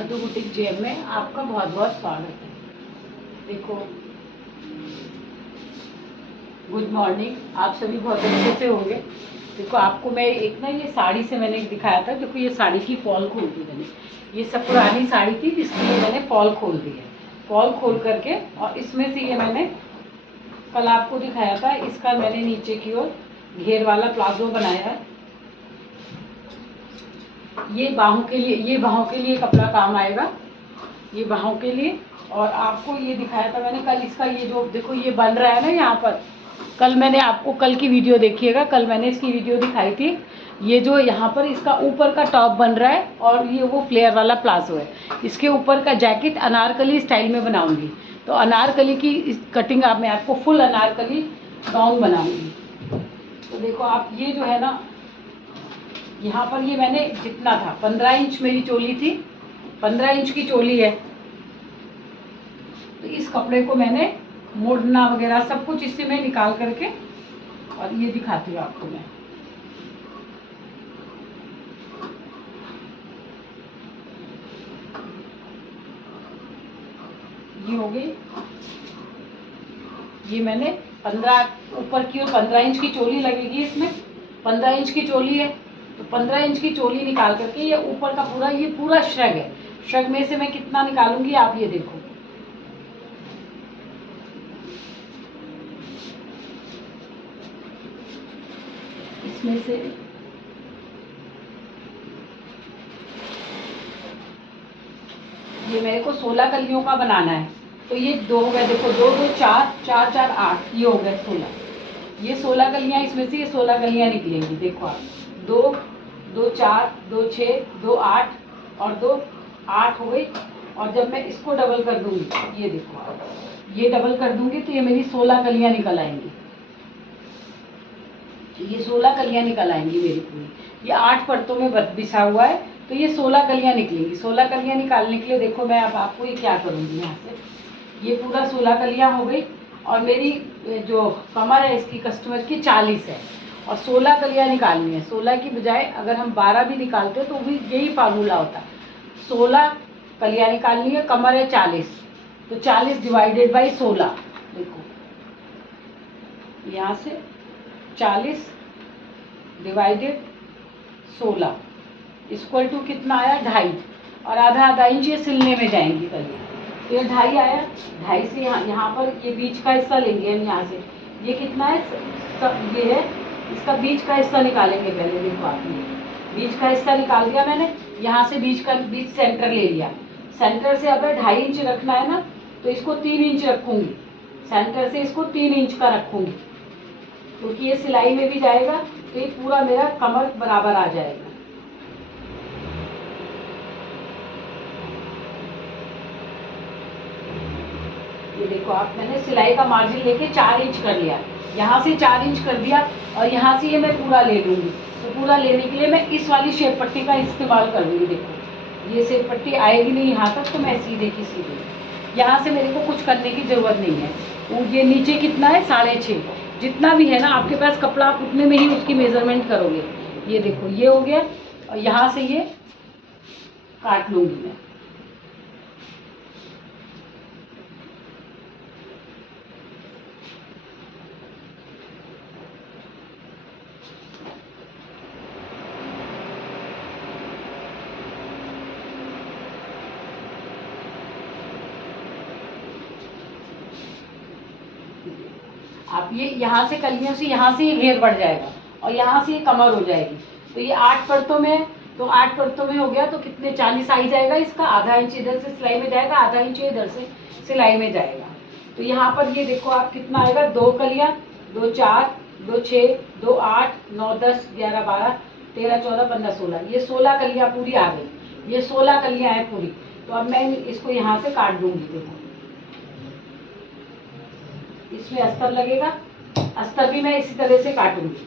मधु boutique जेब में आपका बहुत बहुत स्वागत है। देखो, गुड मॉर्निंग। आप सभी बहुत अच्छे से होंगे। देखो, आपको मैं एक ना ये साड़ी से मैंने दिखाया था। देखो, ये साड़ी की फॉल खोल दी मैंने। ये सब पुरानी साड़ी थी जिसके लिए मैंने फॉल खोल दी है। फॉल खोल करके और इसमें से ये मैंने कल आपको दिखाया था, इसका मैंने नीचे की ओर घेर वाला प्लाजो बनाया है। ये बाहों के लिए कपड़ा काम आएगा, ये बाहों के लिए। और आपको ये दिखाया था मैंने कल, इसका ये जो देखो ये बन रहा है ना यहाँ पर। कल मैंने आपको, कल की वीडियो देखिएगा, कल मैंने इसकी वीडियो दिखाई थी। ये जो यहाँ पर इसका ऊपर का टॉप बन रहा है और ये वो फ्लेयर वाला प्लाजो है। इसके ऊपर का जैकेट अनारकली स्टाइल में बनाऊंगी। तो अनारकली की कटिंग मैं आपको फुल अनारकली गाउन बनाऊंगी। तो देखो आप, ये जो है ना, यहाँ पर ये मैंने जितना था 15 इंच मेरी चोली थी, 15 इंच की चोली है। तो इस कपड़े को मैंने मोड़ना वगैरह सब कुछ इससे मैं निकाल करके और ये दिखाती हूँ आपको मैं। ये हो गई, ये मैंने 15 ऊपर की और 15 इंच की चोली लगेगी इसमें। 15 इंच की चोली है तो 15 इंच की चोली निकाल करके ये ऊपर का पूरा, ये पूरा श्रग है। श्रग में से मैं कितना निकालूंगी आप ये देखो। इसमें से ये मेरे को 16 कलियों का बनाना है। तो ये 2 हो गए, देखो 2 2 4 4 4 8, ये हो गए 16। ये 16 कलियां, इसमें से ये 16 कलियां निकलेंगी। देखो आप, 2 2 4 2 6 2 8 और 2 8 हो गई। और जब मैं इसको डबल कर दूंगी, ये देखो आप, ये डबल कर दूंगी तो ये मेरी 16 कलियां निकल आएंगी। ये 16 कलियां निकल आएंगी मेरी पूरी। ये 8 परतों में बिछा हुआ है तो ये 16 कलियां निकलेंगी। 16 कलियां निकालने के लिए देखो मैं अब आपको ये क्या करूंगी, यहाँ से ये पूरा 16 कलियां हो गई। और मेरी जो कमर है इसकी कस्टमर की 40 है और 16 कलियां निकालनी है। 16 की बजाय अगर हम 12 भी निकालते तो भी यही फार्मूला होता। 16 कलियां निकालनी है, कमर है 40, तो 40 डिवाइडेड बाई 16। देखो यहाँ से 40 डिवाइडेड 16 इक्वल टू कितना आया, 2.5। और आधा आधा इंच ये सिलने में जाएंगी कलियाँ। तो ये 2.5 आया। 2.5 से यहाँ पर ये बीच का हिस्सा लेंगे हम। यहाँ से ये कितना है, सब ये है, इसका बीच का हिस्सा निकालेंगे पहले। देखो आप, ये बीच का हिस्सा निकाल दिया मैंने। यहाँ से बीच सेंटर ले लिया। सेंटर से अगर 2.5 इंच रखना है ना तो इसको 3 इंच रखूंगी। सेंटर से इसको 3 इंच का रखूंगी क्योंकि ये सिलाई में भी जाएगा तो ये पूरा मेरा कमर बराबर आ जाएगा। ये देखो आप, मैंने सिलाई का मार्जिन लेके 4 इंच कर लिया। यहाँ से 4 इंच कर दिया और यहाँ से ये मैं पूरा ले लूँगी। तो पूरा लेने के लिए मैं इस वाली शेप पट्टी का इस्तेमाल करूँगी। देखो ये शेप पट्टी आएगी नहीं यहाँ तक, तो मैं सीधे की सीधे यहाँ से मेरे को कुछ करने की ज़रूरत नहीं है। ये नीचे कितना है, 6.5, जितना भी है ना आपके पास कपड़ा, आप उतने में ही उसकी मेजरमेंट करोगे। ये देखो ये हो गया और यहाँ से ये काट लूँगी मैं। आप ये यहाँ से कलियों से, यहाँ से ये घेर बढ़ जाएगा और यहाँ से ये कमर हो जाएगी। तो ये 8 परतों में, तो 8 परतों में हो गया तो कितने, 40 आ ही जाएगा। इसका आधा इंच इधर से सिलाई में जाएगा, आधा इंच इधर से सिलाई में जाएगा। तो यहाँ पर ये देखो आप कितना आएगा, 2 कलियाँ, 2 4 2 6 2 8 9 10 11 12 13 14 15 16, ये 16 कलियाँ पूरी आ गई। ये 16 कलियाँ हैं पूरी। तो अब मैं इसको यहाँ से काट दूंगी। देखो इसमें अस्तर लगेगा, अस्तर भी मैं इसी तरह से काटूंगी।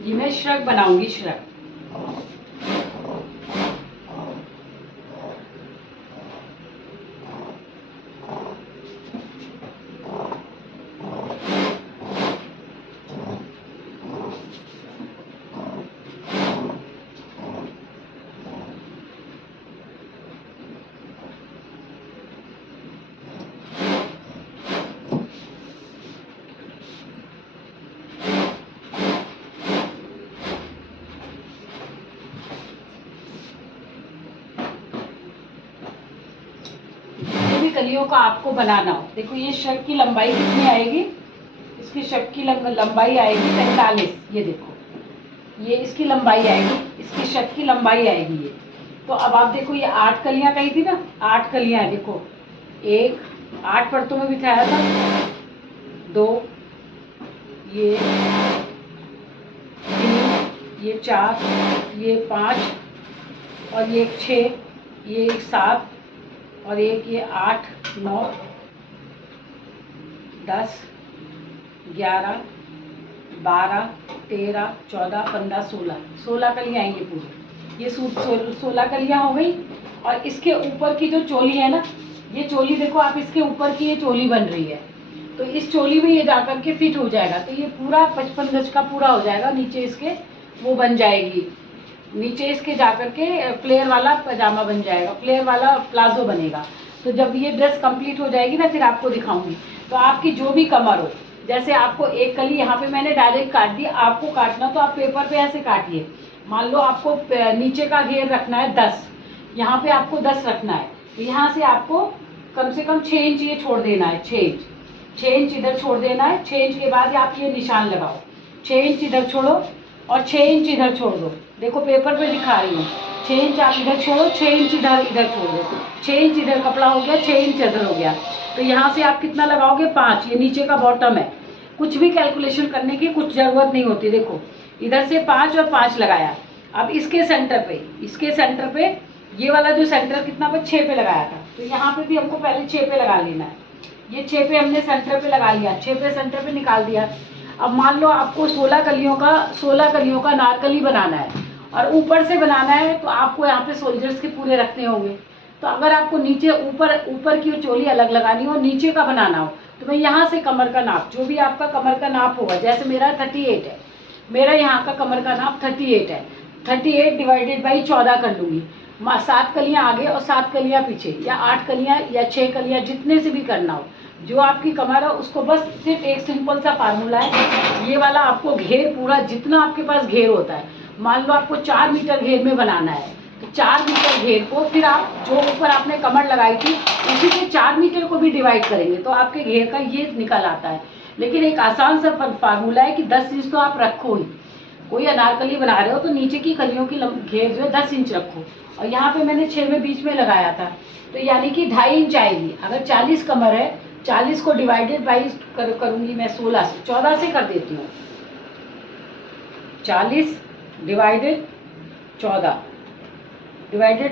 जी मैं श्रग बनाऊंगी, श्रग। कलियों का आपको बनाना हो, देखो ये शर्ट की लंबाई कितनी आएगी, इसकी शर्ट की लंबाई आएगी 45। ये देखो ये इसकी लंबाई आएगी, इसकी शर्ट की लंबाई आएगी ये। तो अब आप देखो ये 8 कलियां कही थी ना, 8 कलियां हैं। देखो 1, 8 परतों में बिछाया था, 2, ये 3, ये 4, ये 5, और ये 6, ये 7, और एक ये 8, 9, 10, 11, 12, 13, 14, 15, 16 कलियाँ आएंगी पूरी। ये 16 कलियाँ हो गई। और इसके ऊपर की जो चोली है ना, ये चोली देखो आप, इसके ऊपर की ये चोली बन रही है, तो इस चोली में ये जाकर के फिट हो जाएगा। तो ये पूरा 55 गज का पूरा हो जाएगा। नीचे इसके वो बन जाएगी, नीचे इसके जाकर के फ्लेयर वाला पजामा बन जाएगा, फ्लेयर वाला प्लाजो बनेगा। तो जब ये ड्रेस कंप्लीट हो जाएगी ना, फिर आपको दिखाऊंगी। तो आपकी जो भी कमर हो, जैसे आपको एक कली यहाँ पे मैंने डायरेक्ट काट दी, आपको काटना तो आप पेपर पे ऐसे काटिए। मान लो आपको नीचे का घेर रखना है 10, यहाँ पे आपको 10 रखना है, तो यहाँ से आपको कम से कम 6 इंच ये छोड़ देना है। 6 इंच इधर छोड़ देना है। 6 इंच के बाद आप ये निशान लगाओ, 6 इंच इधर छोड़ो और 6 इंच इधर छोड़ दो। देखो पेपर पे दिखा रही हूँ, 6 इंच आप इधर छोड़ो, 6 इंच इधर छोड़ दो, 6 इंच इधर कपड़ा हो गया, 6 इंच इधर हो गया। तो यहाँ से आप कितना लगाओगे, 5। ये नीचे का बॉटम है, कुछ भी कैलकुलेशन करने की कुछ ज़रूरत नहीं होती। देखो इधर से 5 और 5 लगाया। अब इसके सेंटर पे ये वाला जो सेंटर कितना पे 6 पे लगाया था, तो यहाँ पे भी हमको पहले 6 पे लगा लेना है। ये 6 पे हमने सेंटर पे लगा लिया, 6 पे सेंटर पे निकाल दिया। अब मान लो आपको 16 कलियों का नारकली बनाना है और ऊपर से बनाना है, तो आपको यहाँ पे सोल्जर्स के पूरे रखने होंगे। तो अगर आपको नीचे ऊपर की चोली अलग लगानी हो, नीचे का बनाना हो, तो मैं यहाँ से कमर का नाप, जो भी आपका कमर का नाप होगा, जैसे मेरा 38 है, मेरा यहाँ का कमर का नाप 38 है, 38 डिवाइडेड बाई 14 कर लूँगी। 7 कलियाँ आगे और 7 कलियाँ पीछे, या 8 कलियाँ या 6 कलियाँ, जितने से भी करना हो, जो आपकी कमर है उसको बस सिर्फ एक सिंपल सा फार्मूला है। ये वाला आपको घेर पूरा, जितना आपके पास घेर होता है, मान लो आपको 4 मीटर घेर में बनाना है, तो 4 मीटर घेर को फिर आप जो ऊपर आपने कमर लगाई थी उसी के 4 मीटर को भी डिवाइड करेंगे, तो आपके घेर का ये निकल आता है। लेकिन एक आसान सा फार्मूला है कि 10 इंच तो आप रखो ही। कोई अनारकली बना रहे हो तो नीचे की कलियों की घेर जो है 10 इंच रखो। और यहाँ पे मैंने 6 में बीच में लगाया था, तो यानी कि 2.5 इंच आएगी। अगर 40 कमर है, 40 को डिवाइडेड बाई करूँगी मैं 16 से, 14 से कर देती हूँ। 40 डिवाइडेड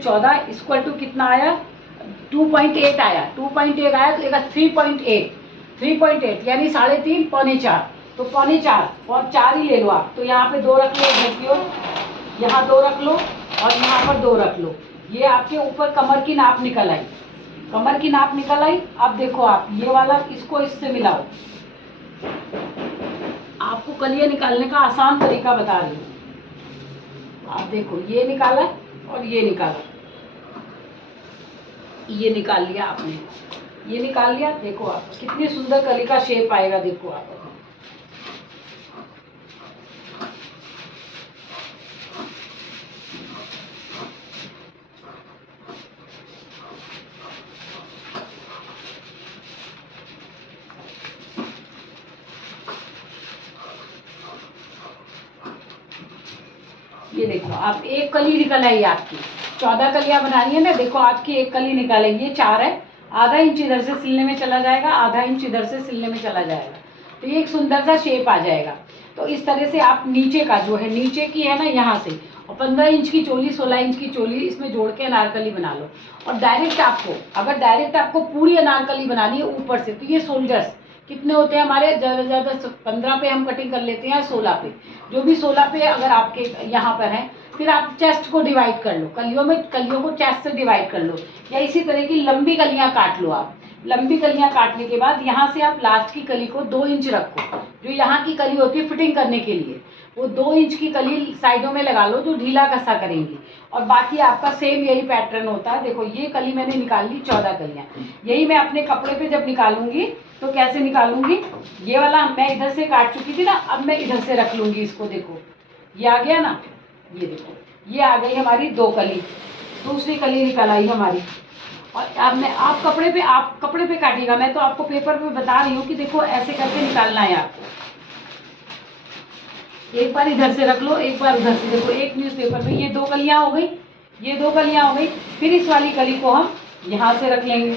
14 इक्वल टू कितना आया, 2.8 आया। 2.8 आया तो 3.8 यानी 3.5 पौने 4, तो पौने 4 और 4 ही ले लो आप। तो यहाँ पे 2 रख लो इधर की ओर, यहाँ 2 रख लो और यहाँ पर 2 रख लो। ये आपके ऊपर कमर की नाप निकल आई, कमर की नाप निकल आई। अब देखो आप ये वाला इसको इससे मिलाओ। आपको कलियां निकालने का आसान तरीका बता रही हूँ। आप देखो ये निकाला और ये निकाला, ये निकाल लिया आपने, ये निकाल लिया। देखो आप कितनी सुंदर कली का शेप आएगा, देखो आप। ये देखो आप एक कली निकल आई आपकी। 14 कलियां बनानी है ना, देखो आज की एक कली निकालेंगे, 4 है, आधा इंच इधर से सिलने में चला जाएगा, आधा इंच इधर से सिलने में चला जाएगा, तो ये एक सुंदर सा शेप आ जाएगा। तो इस तरह से आप नीचे का जो है, नीचे की है ना यहाँ से, और 15 इंच की चोली, 16 इंच की चोली इसमें जोड़ के अनारकली बना लो। और डायरेक्ट आपको, अगर डायरेक्ट आपको पूरी अनारकली बनानी है ऊपर से, तो ये शोल्डर्स, कितने होते हैं हमारे, ज़्यादा से ज़्यादा 15 पे हम कटिंग कर लेते हैं, 16 पे, जो भी 16 पे अगर आपके यहाँ पर है। फिर आप चेस्ट को डिवाइड कर लो, कलियों को चेस्ट से डिवाइड कर लो, या इसी तरह की लंबी कलियाँ काट लो आप। लंबी कलियाँ काटने के बाद यहाँ से आप लास्ट की कली को 2 इंच रखो, जो यहाँ की कली होती है फिटिंग करने के लिए, वो 2 इंच की कली साइडों में लगा लो, जो ढीला कसा करेंगी। और बाकी आपका सेम यही पैटर्न होता है। देखो ये कली मैंने निकाल ली, 14 कलियाँ। यही मैं अपने कपड़े पे जब निकालूंगी तो कैसे निकालूंगी, ये वाला मैं इधर से काट चुकी थी ना, अब मैं इधर से रख लूंगी इसको। देखो ये आ गया ना, ये देखो ये आ गई हमारी 2 कली, दूसरी कली निकल आई हमारी। और अब मैं आप कपड़े पे काटिएगा, मैं तो आपको पेपर पे बता रही हूँ कि देखो ऐसे करके निकालना है आपको। एक बार इधर से रख लो, एक बार उधर से। देखो एक न्यूज़पेपर में ये 2 कलियां हो गई, ये 2 कलियां हो गई। फिर इस वाली कली को हम यहाँ से रख लेंगे,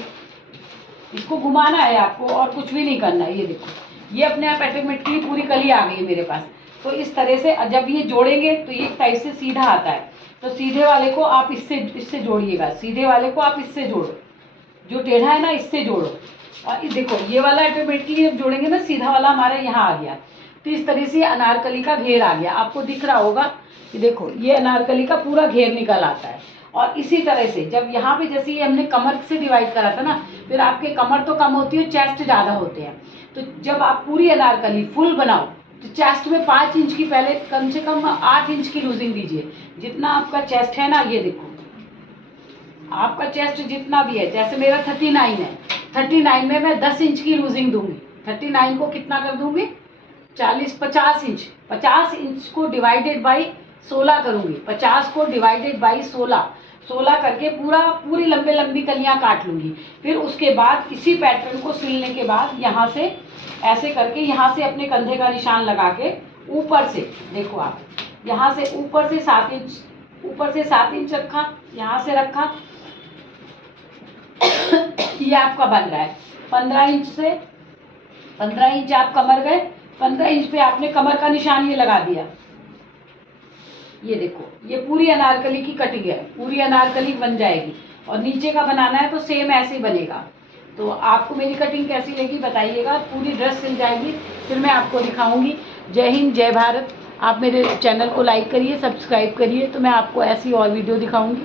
इसको घुमाना है आपको और कुछ भी नहीं करना है। ये देखो ये अपने आप ऑटोमेटिकली पूरी कली आ गई है मेरे पास। तो इस तरह से जब ये जोड़ेंगे तो ये एक टाइप से सीधा आता है, तो सीधे वाले को आप इससे जोड़िएगा, सीधे वाले को आप इससे जोड़ो, जो टेढ़ा है ना इससे जोड़ो। और देखो ये वाला ऑटोमेटिकली जब जोड़ेंगे ना, सीधा वाला हमारा यहाँ आ गया। तो इस तरह से अनारकली का घेर आ गया, आपको दिख रहा होगा कि देखो ये अनारकली का पूरा घेर निकल आता है। और इसी तरह से जब यहाँ पे जैसे ये हमने कमर से डिवाइड करा था ना, फिर आपके कमर तो कम होती है, चेस्ट ज़्यादा होते हैं। तो जब आप पूरी अनारकली फुल बनाओ तो चेस्ट में 5 इंच की, पहले कम से कम 8 इंच की लूजिंग दीजिए। जितना आपका चेस्ट है ना, ये देखो आपका चेस्ट जितना भी है, जैसे मेरा 39 है, 39 में मैं 10 इंच की लूजिंग दूंगी। 39 को कितना कर दूंगी, 50 इंच। 50 इंच को डिवाइडेड बाई 16 करूंगी, 50 को डिवाइडेड बाई 16 करके पूरी लंबी कलियां काट लूंगी। फिर उसके बाद इसी पैटर्न को सिलने के बाद यहाँ से ऐसे करके, यहाँ से अपने कंधे का निशान लगा के ऊपर से, देखो आप यहाँ से ऊपर से 7 इंच रखा, यहाँ से रखा। ये आपका बन रहा है 15 इंच से, 15 इंच आप कमर गए, 15 इंच पे आपने कमर का निशान ये लगा दिया। ये देखो ये पूरी अनारकली की कटिंग है, पूरी अनारकली बन जाएगी। और नीचे का बनाना है तो सेम ऐसे ही बनेगा। तो आपको मेरी कटिंग कैसी लगी बताइएगा। पूरी ड्रेस सिल जाएगी फिर मैं आपको दिखाऊंगी। जय हिंद, जय भारत। आप मेरे चैनल को लाइक करिए, सब्सक्राइब करिए, तो मैं आपको ऐसी और वीडियो दिखाऊंगी।